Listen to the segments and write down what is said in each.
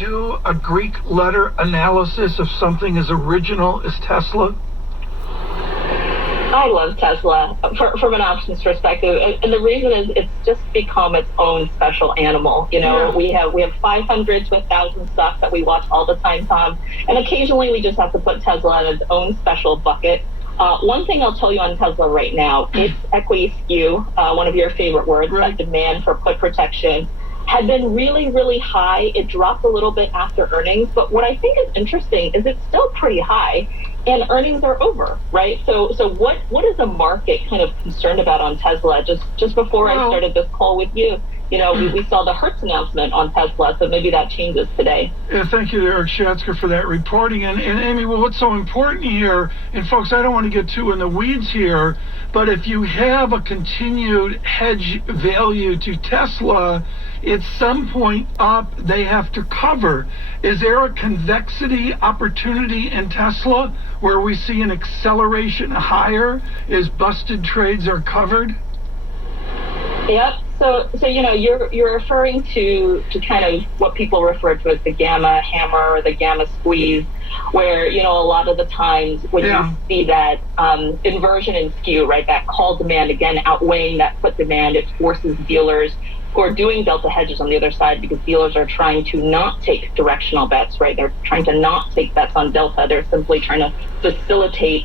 do a Greek letter analysis of something as original as Tesla? I love Tesla from an options perspective, and the reason is it's just become its own special animal. We have 500 to 1,000 stocks that we watch all the time, Tom, and occasionally we just have to put Tesla in its own special bucket. One thing I'll tell you on Tesla right now, its equity skew, one of your favorite words, right. That demand for put protection, had been really, really high. It dropped a little bit after earnings, but what I think is interesting is it's still pretty high. And earnings are over, right? So what is the market kind of concerned about on Tesla? Just before I started this call with you, we saw the Hertz announcement on Tesla, so maybe that changes today. Yeah, thank you to Eric Schatzker for that reporting. And Amy, well, what's so important here, and folks, I don't want to get too in the weeds here, but if you have a continued hedge value to Tesla, at some point up, they have to cover. Is there a convexity opportunity in Tesla where we see an acceleration higher as busted trades are covered? Yep. So you're referring to kind of what people refer to as the gamma hammer or the gamma squeeze, where a lot of the times when you see that inversion in skew, right, that call demand again outweighing that put demand, it forces dealers who are doing delta hedges on the other side, because dealers are trying to not take directional bets, right? They're trying to not take bets on delta. They're simply trying to facilitate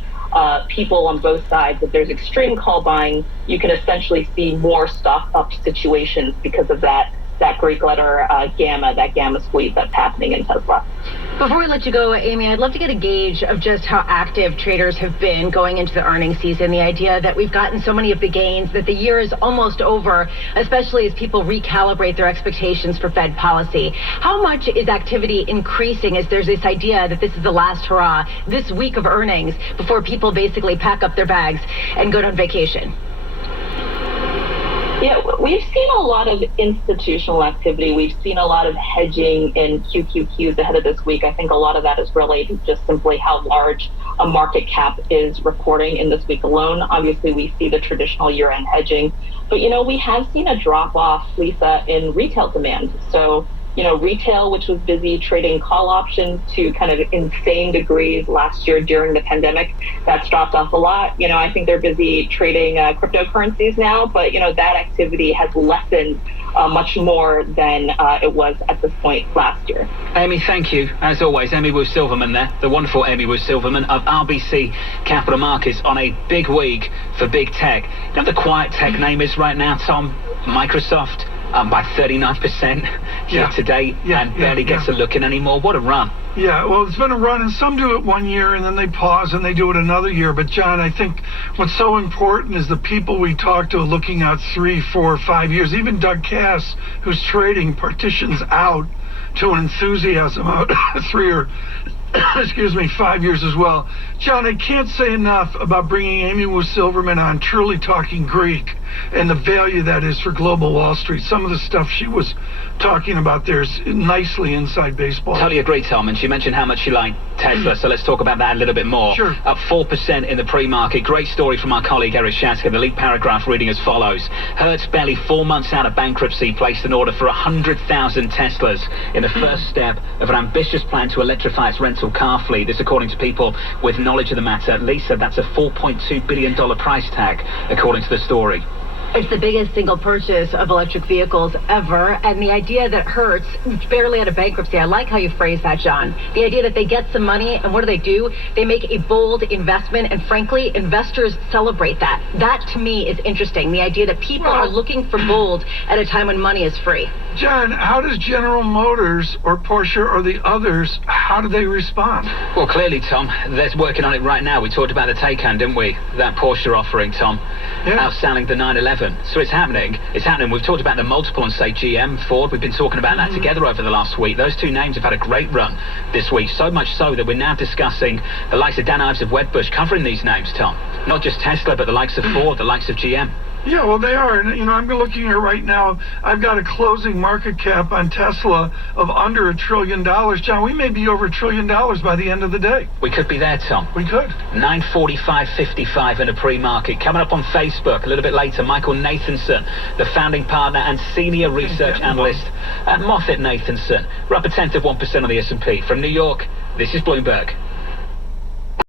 people on both sides. If there's extreme call buying, you can essentially see more stock up situations because of that Greek letter gamma, that gamma squeeze that's happening in Tesla. Before we let you go, Amy, I'd love to get a gauge of just how active traders have been going into the earnings season. The idea that we've gotten so many of the gains, that the year is almost over, especially as people recalibrate their expectations for Fed policy. How much is activity increasing as there's this idea that this is the last hurrah, this week of earnings, before people basically pack up their bags and go on vacation? Yeah, we've seen a lot of institutional activity. We've seen a lot of hedging in QQQs ahead of this week. I think a lot of that is related to just simply how large a market cap is reporting in this week alone. Obviously, we see the traditional year-end hedging. But, we have seen a drop-off, Lisa, in retail demand. So, retail, which was busy trading call options to kind of insane degrees last year during the pandemic, that's dropped off a lot. I think they're busy trading cryptocurrencies now, but, that activity has lessened much more than it was at this point last year. Amy, thank you. As always, Amy Silverman there, the wonderful Amy Silverman of RBC Capital Markets on a big week for big tech. You know what the quiet tech name is right now, Tom? Microsoft. By 39% year to date, and barely gets a look in anymore. What a run. Yeah, well, it's been a run, and some do it 1 year, and then they pause, and they do it another year. But, John, I think what's so important is the people we talk to looking out 3, 4, 5 years. Even Doug Cass, who's trading partitions out to an enthusiasm out 3 or 5 years as well. John, I can't say enough about bringing Amy Silverman on, truly talking Greek, and the value that is for global Wall Street. Some of the stuff she was talking about there is nicely inside baseball. Totally agree, Tom. And she mentioned how much she liked Tesla, so let's talk about that a little bit more. Sure. Up 4% in the pre-market. Great story from our colleague Eric Schatzker. The lead paragraph reading as follows. Hertz, barely 4 months out of bankruptcy, placed an order for 100,000 Teslas in the first step of an ambitious plan to electrify its rental car fleet. This according to people with knowledge of the matter. Lisa, that's a $4.2 billion price tag, according to the story. It's the biggest single purchase of electric vehicles ever, and the idea that Hertz, barely out of bankruptcy, I like how you phrase that, John. The idea that they get some money, and what do? They make a bold investment, and frankly, investors celebrate that. That, to me, is interesting. The idea that people are looking for bold at a time when money is free. John, how does General Motors or Porsche or the others, how do they respond? Well, clearly, Tom, they're working on it right now. We talked about the Taycan, didn't we? That Porsche offering, Tom, outselling the 911. So it's happening. It's happening. We've talked about the multiple on, say, GM, Ford. We've been talking about that together over the last week. Those two names have had a great run this week, so much so that we're now discussing the likes of Dan Ives of Wedbush covering these names, Tom. Not just Tesla, but the likes of Ford, the likes of GM. Yeah, well, they are. And, I'm looking here right now. I've got a closing market cap on Tesla of under $1 trillion. John, we may be over $1 trillion by the end of the day. We could be there, Tom. We could. 9:45.55 in a pre-market. Coming up on Facebook a little bit later, Michael Nathanson, the founding partner and senior research analyst at Moffett Nathanson. We're up 1/10 of 1% on the S&P. From New York, this is Bloomberg.